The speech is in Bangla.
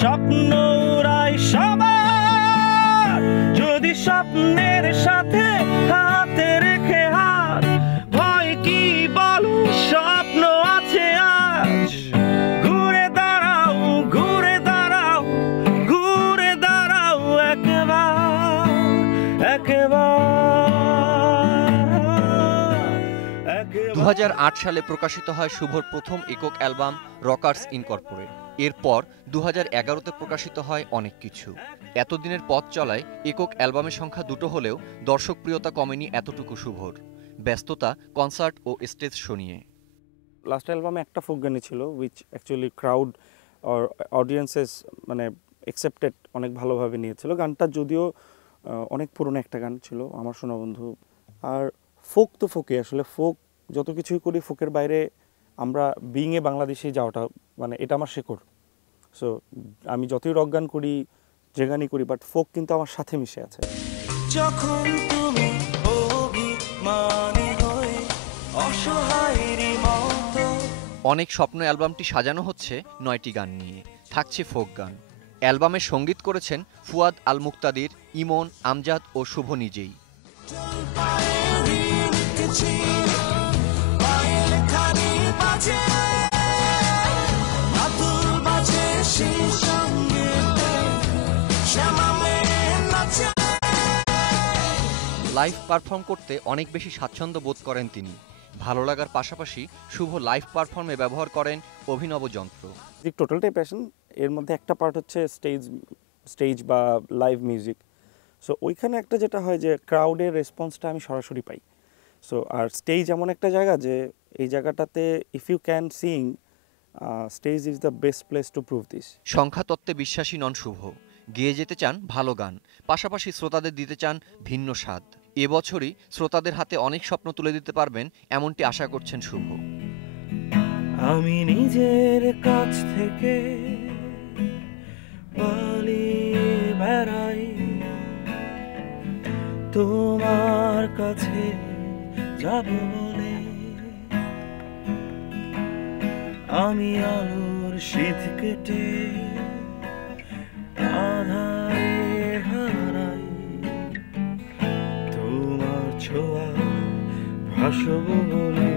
স্বপ্ন উড়াই সবার, যদি স্বপ্নের সাথে হাতে রেখে হাত, ভয় কি বলো স্বপ্ন আছে আজ। ঘুরে দাঁড়াও, ঘুরে দাঁড়াও, ঘুরে দাঁড়াও একবার, একবার। 2008 সালে প্রকাশিত হয় শুভর প্রথম একক অ্যালবাম রকার্স ইনকর্পোরেট। এরপর 2011তে প্রকাশিত হয় অনেক কিছু। এতদিনের পথ চলায় একক অ্যালবামের সংখ্যা দুটো হলেও দর্শকপ্রিয়তা কমেনি এতটুকু শুভর। ব্যস্ততা, কনসার্ট ও স্টেজ শো নিয়ে। লাস্ট অ্যালবামে একটা ফোক গানই ছিল, which actually crowd or audiences মানে অ্যাকসেপ্টেড, অনেক ভালোভাবে নিয়েছিল গানটা। যদিও অনেক পুরনো একটা গান ছিল, আমার সোনা বন্ধু। আর ফোক তো ফোকে, আসলে ফোক যত কিছুই করি, ফোকের বাইরে আমরা বিইংয়ে বাংলাদেশে যাওয়াটা মানে এটা আমার শেকড়। সো আমি যতই রক গান করি, যে গানই করি, বাট ফোক কিন্তু আমার সাথে মিশে আছে। যখন তুমি অভিমানী হয়ে অসহায়েরই মতো। অনেক স্বপ্ন অ্যালবামটি সাজানো হচ্ছে 9টি গান নিয়ে, থাকছে ফোক গান। অ্যালবামে সঙ্গীত করেছেন ফুয়াদ আল মুক্তাদির, ইমন, আমজাদ ও শুভ নিজেই। লাইভ পারফর্ম করতে অনেক বেশি স্বাচ্ছন্দ্য বোধ করেন তিনি। ভালো লাগার পাশাপাশি শুভ লাইভ পারফর্মে ব্যবহার করেন অভিনব যন্ত্র। টোটালটাই প্যাশন। এর মধ্যে একটা পার্ট হচ্ছে স্টেজ বা লাইভ মিউজিক। সো ওইখানে একটা যেটা হয় যে ক্রাউডের রেসপন্সটা আমি সরাসরি পাই। সো আর স্টেজ এমন একটা জায়গা যে এই জায়গাটাতে if you can sing, stage is the best place to prove this. সংখ্যাতত্ত্বে বিশ্বাসী নন শুভ। গেয়ে যেতে চান ভালো গান, পাশাপাশি শ্রোতাদের দিতে চান ভিন্ন স্বাদ। এবছরই শ্রোতাদের হাতে অনেক স্বপ্ন তুলে দিতে পারবেন এমনটি আশা করছেন শুভ। আমি নিজের কাছ থেকে পালিয়ে বেড়াই, তোমার কাছে যাব বলে। আমি আলোর শীত কেটে আধারে হারাই, তোমার ছোঁয়া ভাসব বলে।